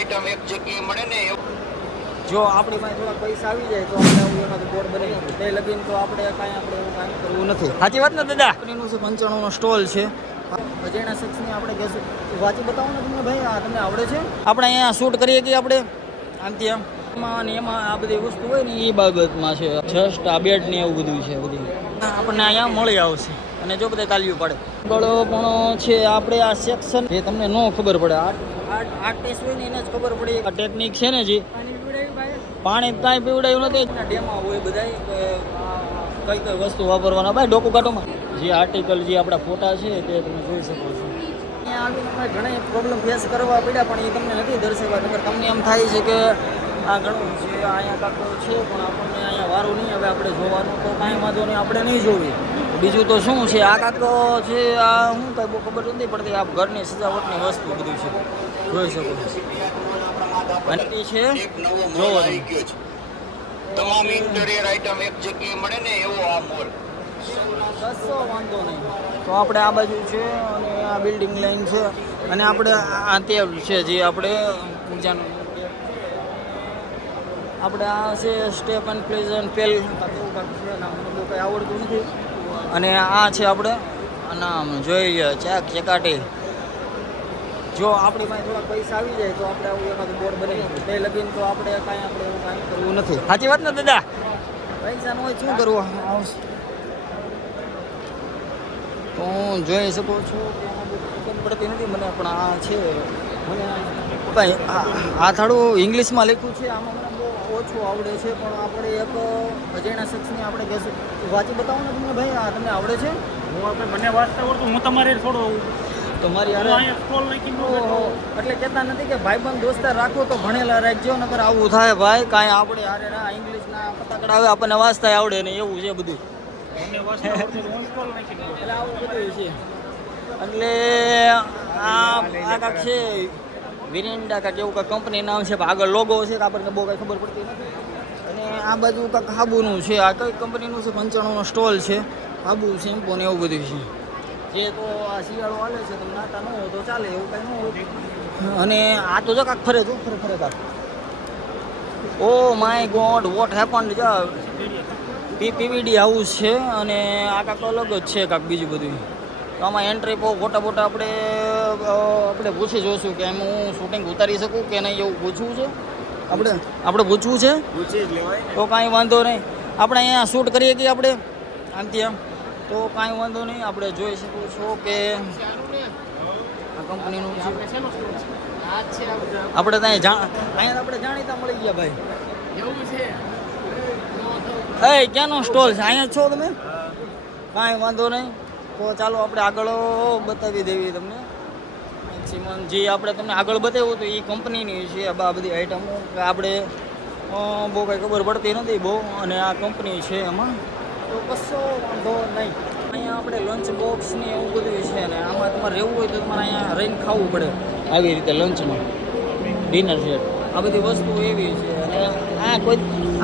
Item એક જગ્યાએ મળે ને જો આપણી પાસે થોડા પૈસા આવી જાય તો આપણે આવું એમાંથી બોર્ડ બનાવી નાખીએ. તે લગીને તો આપણે એવું કાંઈ કરવું નથી. સાચી વાત ને દાદા? કંપનીનું છે 95નો સ્ટોલ છે. અજાણ્યા શખ્સને આપણે કહેશું વાંચી બતાવો ને તમને ભાઈ, આ તમને આવડે છે? આપણે અહીંયા શૂટ કરીએ કે આપણે આમથી આમ અને એમાં આ બધી વસ્તુ હોય ને એ બાબતમાં છે. જસ્ટ આ બેડ ને એવું બધું છે. બધી આપણને અહીંયા મળી આવશે. અને જો બધા તાલીઓ પડે બળો પણ છે આપણે આ સેક્શન જે તમને ન ખબર પડે. આ ટેસ્ટ હોય ને એને જ ખબર પડે. આ ટેકનિક છે ને જે પાણી કાંઈ પીવડાયું નથી. ડેમાં હોય બધા કઈ કઈ વસ્તુ વાપરવાના ભાઈ ડોકુ કાઢોમાં જે આર્ટિકલ જે આપણા ફોટા છે તે તમે જોઈ શકો છો. અહીંયા આવીને અમે ઘણા પ્રોબ્લેમ ફેસ કરવા પડ્યા પણ એ તમને નથી દર્શાવવા. નકર તમને એમ થાય છે કે આ ઘણું છે અહીંયા કાંકો છે પણ આપણને અહીંયા વારું નહીં. હવે આપણે જોવાનું તો કાંઈ વાંધો નહીં, આપણે નહીં જોવી. બીજું તો શું છે આ કાંકો છે આ શું કાંઈ બહુ ખબર નથી પડતી. આ ઘરની સજાવટની વસ્તુ બધું છે જોઈ શકો છો. અને એ છે જોવાનું તમામ ઇન્ટિરિયર આઈટમ એક જગ્યાએ મળે ને એવો આ મોલ. કશો વાંધો નહીં. તો આપણે આ બાજુ છે અને આ બિલ્ડિંગ લાઈન છે અને આપણે આ તે છે જે આપણે પૂજાનું આપણે આ છે સ્ટેપ એન્ડ પ્લેઝન્ટ પેલ એવું કાંઈક છે. નામ મને બહુ કંઈ આવડતું નથી. અને આ છે આપણે નામ જોઈએ ચાક ચકાટી. જો આપણી પાસે થોડા પૈસા આવી જાય તો આપણે આવું એમાંથી બોર્ડ બનાવી નાખીએ. તે લગીને તો આપણે એવું કાંઈ કરવું નથી. સાચી વાત ને દાદા? પૈસા ન હોય શું કરવું આવશે તો હું જોઈ શકું છું કે એમાં બહુ ખબર પડતી નથી મને. પણ આ છે મને ભાઈ આ થાળું ઇંગ્લિશમાં લખ્યું છે. આમાં મને બહુ ઓછું આવડે છે પણ આપણે એક અજાણ્યા શખ્સને આપણે કહેશું વાંચી બતાવો ને તમને ભાઈ, આ તમને આવડે છે? હું આપણે બંને વાંચતા આવડતું. હું તમારે થોડો તમારી એટલે કહેતા નથી કે ભાઈબંધ દોસ્તાર રાખો તો ભણેલા રાખજો, નકર આવું થાય ભાઈ. કાંઈ આપણે હારે ના ઇંગ્લિશના પતાકડા આવે આપણને વાંચતા આવડે ને એવું છે બધું. એટલે આવું બધું છે. એટલે આ કાંક છે વિરિન્ડા કાંક એવું કાંક કંપની નામ છે. આગળ લોગો છે કે આપણને બહુ કાંઈ ખબર પડતી નથી. અને આ બાજુ કાંક હાબુનું છે. આ કઈ કંપનીનું છે? 95નો સ્ટોલ છે. હાબુ શેમ્પુ ને એવું બધું છે. જે તો આ શિયાળો હાલે છે તમે નાતા ન હોય તો ચાલે, એવું કાંઈ ન હોય. અને આ તો જો કાંક ફરે જો ફરે કાંક. Oh my god what happened. PVD house છે અને આ કાંક અલગ જ છે કાંક બીજું બધું. તો આમાં એન્ટ્રી ફોટા આપણે પૂછી જોઈશું કે એમ હું શૂટિંગ ઉતારી શકું કે નહીં એવું પૂછવું છે. આપણે પૂછવું છે તો કાંઈ વાંધો નહીં. આપણે અહીંયા શૂટ કરીએ કે આપણે આમથી આમ તો કાંઈ વાંધો નહીં. આપણે જોઈ શકું છો કે આ કંપનીનું આપણે ત્યાં અહીંયા આપણે જાણીતા મળી ગયા ભાઈ. એ ક્યાંનો સ્ટોલ છે? અહીંયા છો તમે? કાંઈ વાંધો નહીં. તો ચાલો આપણે આગળ બતાવી દેવી તમને મેક્સિમમ જે આપણે તમને આગળ બતાવ્યું તો એ કંપનીની છે આ બધી આઈટમો. આપણે બહુ કંઈ ખબર પડતી નથી બહુ. અને આ કંપની છે એમાં તો કશો વાંધો નહીં. અહીંયા આપણે લંચ બોક્સ ને એવું બધું છે ને આમાં તમારે રહેવું હોય તો તમારે અહીંયા રહીને ખાવું પડે આવી રીતે લંચમાં ડિનર સેટ. આ બધી વસ્તુ એવી છે. અને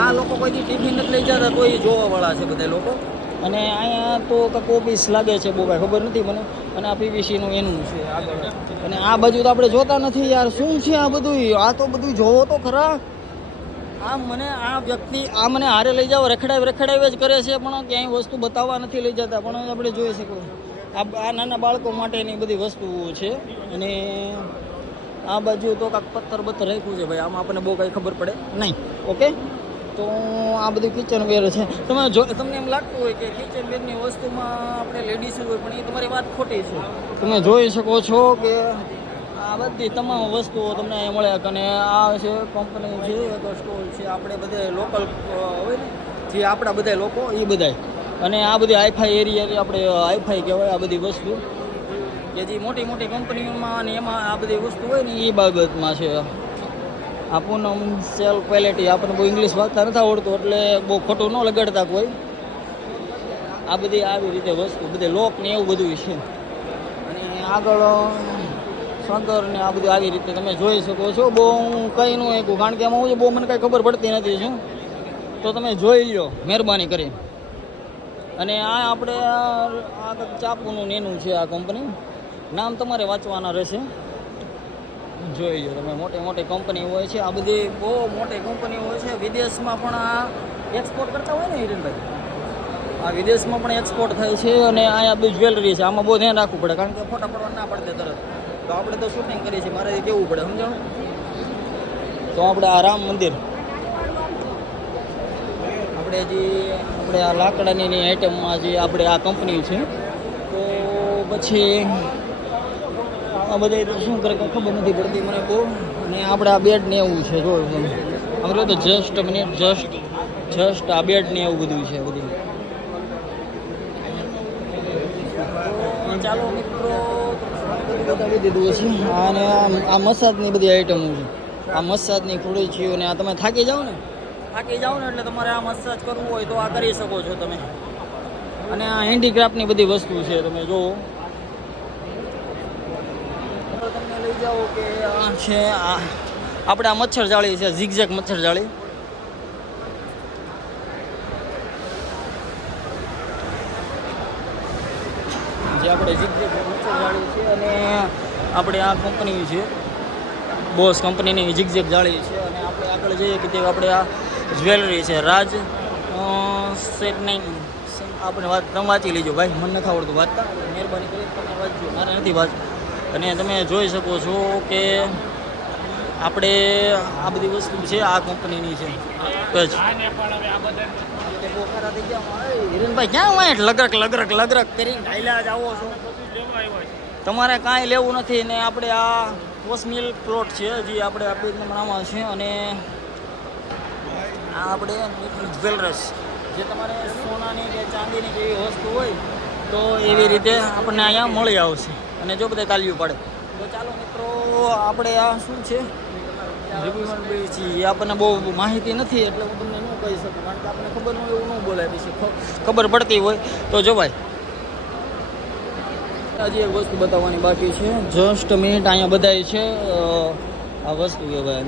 આ લોકો કોઈથી ટિફિન નથી લઈ જતા તો એ જોવાવાળા છે બધા લોકો. અને અહીંયા તો કાંઈક ઓફિસ લાગે છે બહુ કાંઈ ખબર નથી મને. અને આ પીવીસીનું એનું છે આગળ. અને આ બાજુ તો આપણે જોતા નથી યાર. શું છે આ બધું? આ તો બધું જોવો તો ખરા. આ વ્યક્તિ મને હારે લઈ જાવ રખડાવી જ કરે છે પણ ક્યાંય વસ્તુ બતાવવા નથી લઈ જતા. પણ આપણે જોઈ શકીએ આ નાના બાળકો માટેની બધી વસ્તુઓ છે. અને આ બાજુ તો કાંઈક પથ્થર રાખ્યું છે ભાઈ. આમાં આપણને બહુ કાંઈ ખબર પડે નહીં. ઓકે તો આ બધું કિચન વેર છે. તમને એમ લાગતું હોય કે કિચન વેરની વસ્તુમાં આપણે લેડીઝ હોય પણ એ તમારી વાત ખોટી છે. તમે જોઈ શકો છો કે આ બધી તમામ વસ્તુઓ તમને અહીંયા મળે. અને આ છે કંપની છે એક સ્ટોલ છે. આપણે બધા લોકલ હોય ને જે આપણા બધા લોકો એ બધાય. અને આ બધી હાઈફાઈ એરિયા આપણે હાઈફાઈ કહેવાય આ બધી વસ્તુ કે જે મોટી મોટી કંપનીઓમાં અને એમાં આ બધી વસ્તુ હોય ને એ બાબતમાં છે. આ પૂનમ સેલ ક્વોલિટી આપણને બહુ ઇંગ્લિશ વાંચતા નથી આવડતું એટલે બહુ ખોટું ન લગાડતા કોઈ. આ બધી આવી રીતે વસ્તુ બધે લોક ને એવું બધું છે. અને આગળ શંકર ને આ બધું આવી રીતે તમે જોઈ શકો છો. બહુ હું કંઈ ન એકું કારણ કે એમાં હું બહુ મને કાંઈ ખબર પડતી નથી શું. તો તમે જોઈ લો મહેરબાની કરી. અને આ આપણે આ ચાપુનું એનું છે. આ કંપની નામ તમારે વાંચવાના રહેશે. જોઈ લો તમે, મોટી મોટી કંપની હોય છે, આ બધી બહુ મોટી કંપની હોય છે. વિદેશમાં પણ આ એક્સપોર્ટ કરતા હોય ને હિરેનભાઈ, આ વિદેશમાં પણ એક્સપોર્ટ થાય છે. અને અહીંયા બધી જ્વેલરી છે, આમાં બહુ ધ્યાન રાખવું પડે, કારણ કે ફોટા પડવા ના પડે તરત. તો આપણે તો શૂટિંગ કરીએ છીએ, મારે કેવું પડે સમજાણું. તો આપણે આ રામ મંદિર, આપણે આ લાકડાની આઈટમમાં જે આપણે આ કંપની છે. તો પછી આ બધા તો શું કરે કંઈ ખબર નથી પડતી મને બહુ. અને આપણે આ બેડ ને એવું છે, જો તમે આપણે તો જસ્ટ આ બેડ ને એવું બધું છે બધું. ચાલો મિત્રો, બતાવી દીધું છે. અને આ મસાજની બધી આઈટમો છે, આ મસાજની ખુરશીઓ. ને આ તમે થાકી જાઓ ને એટલે તમારે આ મસાજ કરવું હોય તો આ કરી શકો છો તમે. અને આ હેન્ડીક્રાફ્ટની બધી વસ્તુ છે, તમે જુઓ. તમને લઈ જાઓ કે આ છે આપણે આ મચ્છર જાળી છે, ઝિગઝેગ મચ્છર જાળી. જે આપણે ઝિગઝેગ મચ્છર જાળી છે. અને આપણે આ કંપની છે, બોસ કંપનીની ઝિગઝેગ જાળી છે. અને આપણે આગળ જઈએ કે તે આપણે આ જ્વેલરી છે, રાજ સેટની. આપણે વાત તમે વાંચી લેજો ભાઈ, મને નથી આવડતું વાંચતા, મહેરબાની કરી તમે વાંચજો, મારે નથી વાંચવું. અને તમે જોઈ શકો છો કે આપણે આ બધી વસ્તુ છે આ કંપનીની છે. હિરેનભાઈ ક્યાં વાંટ લગરક કરીને ઢાઈલા જ આવો છો, તમારે કાંઈ લેવું નથી. ને આપણે આ કોસ્મિલ પ્લોટ છે, જે આપણે આપી નામાં છે. અને આ આપણે જ્વેલરસ, જે તમારે સોનાની કે ચાંદીની જેવી વસ્તુ હોય તો એવી રીતે આપણને અહીંયા મળી આવશે. અને જો બધા તાલ્યું પડે તો ચાલો મિત્રો, આપણે આ શું છે એ આપણને બહુ માહિતી નથી, એટલે હું તમને ન કહી શકું, કારણ કે આપણને ખબર ન હોય એવું ન બોલાય. પછી ખબર પડતી હોય તો જો ભાઈ, હજી એક વસ્તુ બતાવવાની બાકી છે. જસ્ટ મિનિટ, અહીંયા બધાય છે. આ વસ્તુ કહેવાય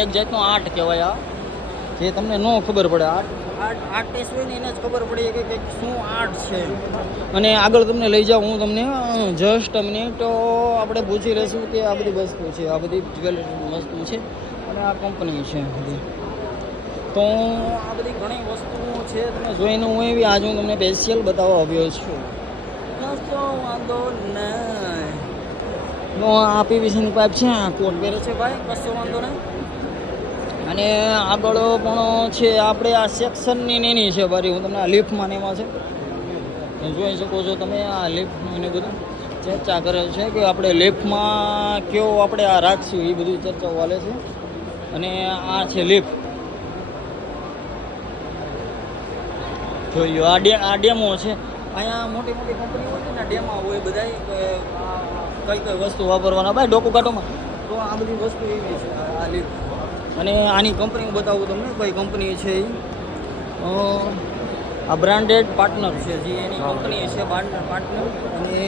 એક જાતનો આર્ટ કહેવાય. આ જે તમને ન ખબર પડે, આર્ટિસ્ટ હોય ને એને જ ખબર પડે કે કંઈક શું આર્ટ છે. અને આગળ તમને લઈ જાઉં હું તમને. જસ્ટ મિનિટ, આપણે પૂછી લઈશું કે આ બધી વસ્તુ છે, આ બધી જ્વેલરી વસ્તુ છે. અને આ કંપની છે બધી. તો આ બધી ઘણી વસ્તુઓ છે, તમે જોઈને હું એવી આજે હું તમને સ્પેશિયલ બતાવવા આવ્યો છું. કશો વાંધો નહીં. આ પીવીસીની પાઇપ છે, આ કોટ પહેરે છે ભાઈ, કશો વાંધો નહીં. અને આગળ પણ છે આપણે આ સેક્શનની એની છે બારી, હું તમને આ લિફ્ટમાં ને એમાં છે જોઈ શકો છો તમે. આ લિફ્ટનું ને બધું ચર્ચા કરે છે કે આપણે લિફ્ટમાં કેવો આપણે આ રાખશું, એ બધી ચર્ચાઓ ચાલે છે. અને આ છે લિફ્ટ, જોઈ લો. આ ડેમો છે. અહીંયા મોટી મોટી કંપનીઓ હોય છે ને, ડેમો હોય બધા કઈ વસ્તુ વાપરવાના ભાઈ ડોકુકાટોમાં. તો આ બધી વસ્તુ એવી છે આ લિફ્ટ. અને આની કંપની હું બતાવું તમને કઈ કંપની છે એ. આ બ્રાન્ડેડ પાર્ટનર છે, જે એની કંપની છે પાર્ટનર. અને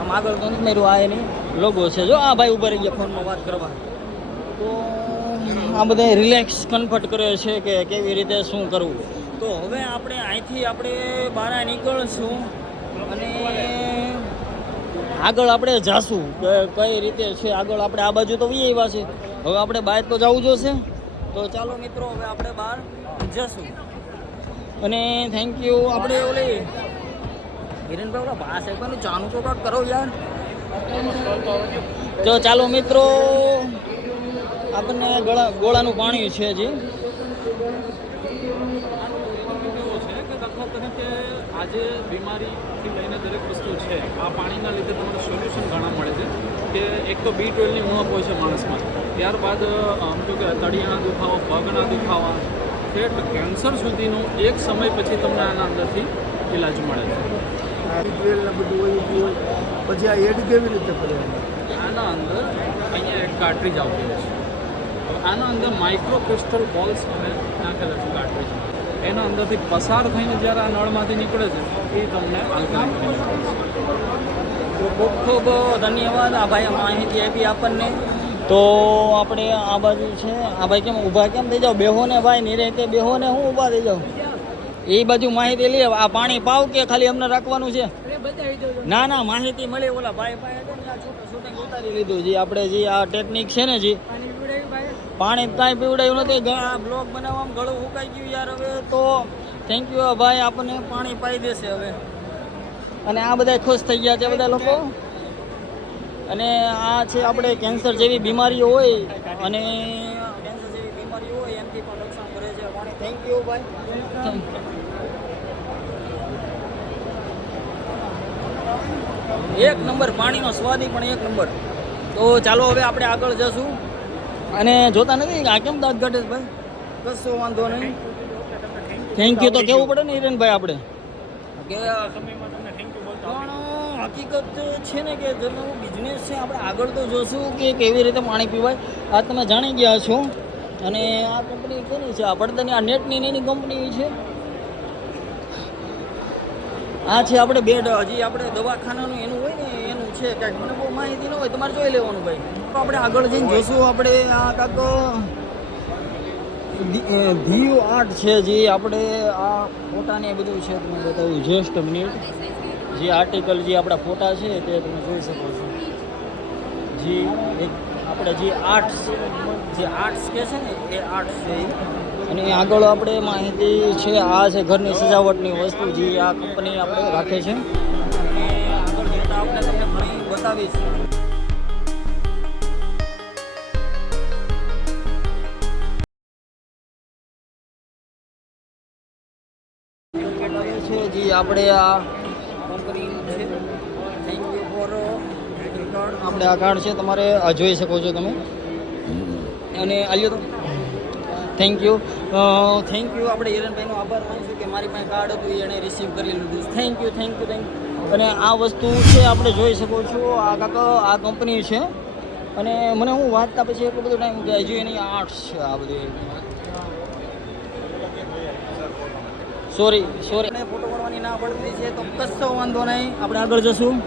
આમ આગળ તો નથી માર્યું, આ એની લોગો છે. જો આ ભાઈ ઉભા રહી ગયા ફોનમાં વાત કરવા. તો આ બધા રિલેક્સ કન્ફર્ટ કરે છે કે કેવી રીતે શું કરવું. તો હવે આપણે અહીંથી આપણે બહાર નીકળશું અને આગળ આપણે જાશું કે કઈ રીતે છે આગળ. આપણે આ બાજુ તો વી આવ્યા છે, હવે આપણે બહાર તો જવું જોશે. તો ચાલો મિત્રો, હવે આપણે બહાર જશું. અને થેન્ક યુ. આપણે ઓલી હિરેનભાઈ ઓલા ભા સાહેબનું ચાનું તો કાંક કરો યાર. તો ચાલો મિત્રો, આપણને ગોળાનું પાણી છે હજી. આજે બીમારીથી લઈને દરેક વસ્તુ છે, આ પાણીના લીધે તમને સોલ્યુશન ઘણા મળે છે. કે એક તો B12ની ઉણપ હોય છે માણસમાં, ત્યારબાદ આમ તો કે તળિયાના દુખાવા, પગના દુખાવા, ઠેઠ કેન્સર સુધીનું એક સમય પછી તમને આના અંદરથી ઇલાજ મળે છે. બધું હોય પછી આ એડ કેવી રીતે પડે? આના અંદર અહીંયા એક કાર્ટ્રીજ આવતી હોય છે. આના અંદર માઇક્રો ક્રિસ્ટલ બોલ્સ અમે નાખેલા છે કાર્ટ્રીજ. એના અંદરથી પસાર થઈને જ્યારે આ નળમાંથી નીકળે છે એ તમને આલ્કલાઇન. ખૂબ ખૂબ ધન્યવાદ આ ભાઈ માહિતી આપી આપણને. તો આપણે આ બાજુ છે, આ ભાઈ કેમ ઊભા કેમ થઈ જાઓ? બેહો ને ભાઈ, નિરાંતે બેહો ને, હું ઊભા થઈ જાઉં? એ બાજુ માહિતી લઈએ. આ પાણી પાવ કે ખાલી અમને રાખવાનું છે? ના માહિતી મળી. ઓલા ભાઈ શૂટિંગ ઉતારી કરી લીધું જી આપણે જે આ ટેકનિક છે ને જી પાણી કાંઈ પીવડાયું નથી બ્લોગ બનાવવામાં ગળું સુકાઈ ગયું યાર હવે તો થેન્ક યુ ભાઈ આપણને પાણી પાઈ દેશે હવે અને આ બધા ખુશ થઈ ગયા છે બધા લોકો અને આ છે આપણે કેન્સર જેવી બીમારીઓ હોય અને કેન્સર જેવી બીમારીઓ હોય એમથી પણ રક્ષણ કરે છે પાણી થેન્ક યુ ભાઈ એક નંબર પાણીનો સ્વાદ પણ એક નંબર તો ચાલો હવે આપણે આગળ જશું અને જોતા નથી આ કેમ દાંત ઘટે છે ભાઈ કશો વાંધો નહીં થેન્ક યુ તો કેવું પડે ને હિરેનભાઈ આપણે કે પણ હકીકત છે ને કે જેનો બિઝનેસ છે આપણે આગળ તો જોશું કે કેવી રીતે પાણી પીવાય આ તમે જાણી ગયા છો અને આ કંપની કેની છે આ પડદાની આ નેટની એની કંપની છે આ છે આપણે બેડ હજી આપણે દવાખાનાનું એનું હોય ને એનું છે કાંઈક મને બહુ માહિતી ન હોય તમારે જોઈ લેવાનું ભાઈ તો આપણે આગળ જઈને જોશું આપણે આ કાંક ધીયુ આર્ટ છે જે આપણે આ ફોટાને એ બધું છે તમે બતાવ્યું જસ્ટ મિનિટ જે આર્ટિકલ જે આપણા ફોટા છે તે તમે જોઈ શકો છો જે એક આપણે જે આર્ટ્સ કહે છે ને એ આર્ટ્સ છે અને આગળ આપણે માહિતી છે આ છે ઘરની સજાવટની વસ્તુ જે આ કંપની આપણે રાખે છે અને આગળ જતાં આપણે તમને ઘણી બતાવીશ છે જે આપણે આ કંપની છે થેન્ક યુ ફોર કાર્ડ આપણે આ કાર્ડ છે તમારે જોઈ શકો છો તમે અને આલ્યો તો થેન્ક યુ આપણે હિરણભાઈનો આભાર માનીશું કે મારી પાસે કાર્ડ હતું એણે રિસીવ કરી લીધું થેન્ક યુ અને આ વસ્તુ છે આપણે જોઈ શકો છો આ કાંક આ કંપની છે અને મને હું વાંચતા પછી એટલો બધો ટાઈમ જાય હજુ એની આર્ટ્સ છે આ બધી સોરી ફોટો પાડવાની ના પડતી છે તો કશો વાંધો નહીં આપણે આગળ જશું